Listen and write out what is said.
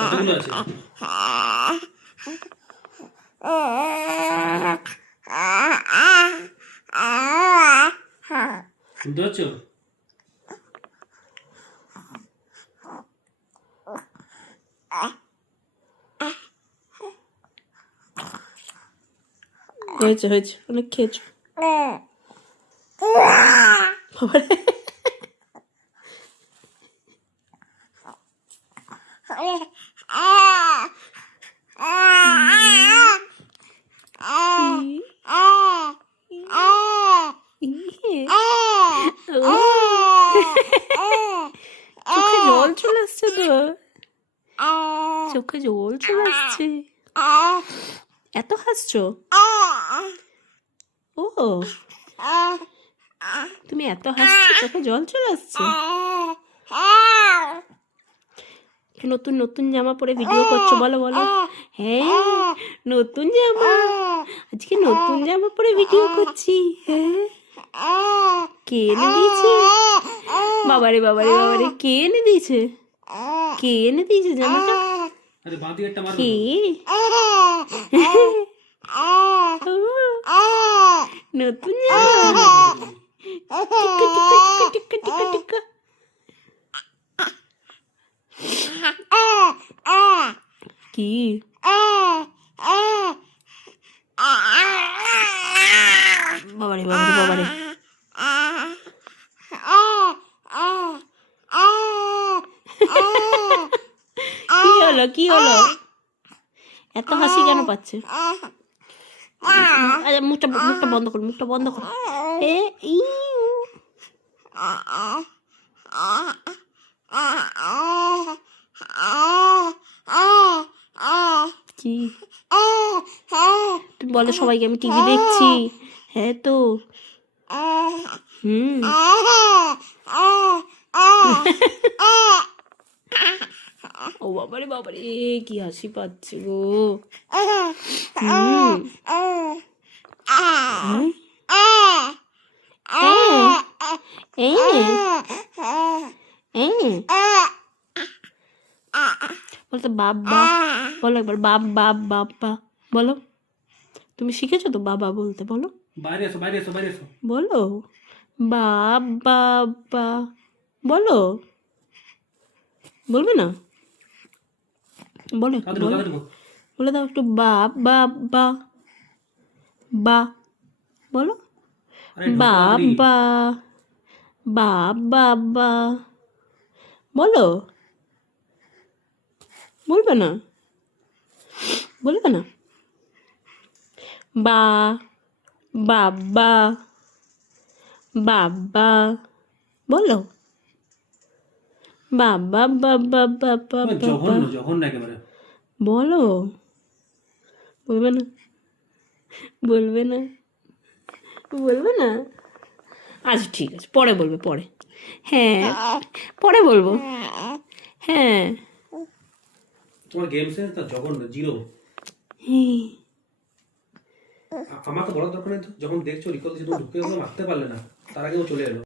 কতগুলো আছে? শুনতে পাচ্ছ? হয়েছে হয়েছে, অনেক খেয়েছো। চোখে জল চলে আসছে তো, চোখে জল চলে আসছে। এত হাসছো? ও তুমি এত হাসছো, চোখে জল চলে আসছে। নতুন নতুন জামা পরে ভিডিও করছো, বলো বলো। হ্যাঁ, নতুন জামা, আজকে নতুন জামা পরে ভিডিও করছি। হ্যাঁ, কে এনে দিয়েছে? বাবারে বাবারে বাবারে, কে এনে দিয়েছে? কে এনে দিয়েছে জামাটা? আরে বাঁধি একটা মারো। কে? নতুন জামা, টিকা টিকা টিকা টিকা টিকা টিকা। কি? বাবারে বাবারে বাবারে, কি হলো কি হলো? এত হাসি কেন পাচ্ছে? আচ্ছা, মুখটা মুখটা বন্ধ করো, মুখটা বন্ধ করো। এ কি তুমি বলো সবাইকে আমি টিভি দেখছি। হ্যাঁ তো, ও বাবারে বাবারে, কি হাসি পাচ্ছে গো। বলতো বাবা, বলো একবার বাবা বাবা বলো। তুমি শিখেছো তো বাবা বলতে, বলো। বাইরে এসো বাইরে এসো বাইরে এসো। বলো বাবা বা, বলো। বলবে না? বলো একটু, বলো, বলে দাও একটু। বাবা বা বা বলো। বাবা বাবা বা বলো। বলবে না? বলবে না? বা বাবা বাবা বলো। বাবা বাবা বাবা বাবা জঘন্য একেবারে। বলো। বলবে না? বলবে না? বলবে না? আচ্ছা ঠিক আছে, পরে বলবে, পরে। হ্যাঁ, পরে বলবো। হ্যাঁ। তোমার গেম সেন্স তা জঘন্য, জিরো। আমাকে বলার দরকার নেই তো, যখন দেখছো রিকল দিচ্ছে তুমি ঢুকে মারতে পারলে না, তার আগে ও চলে এলো।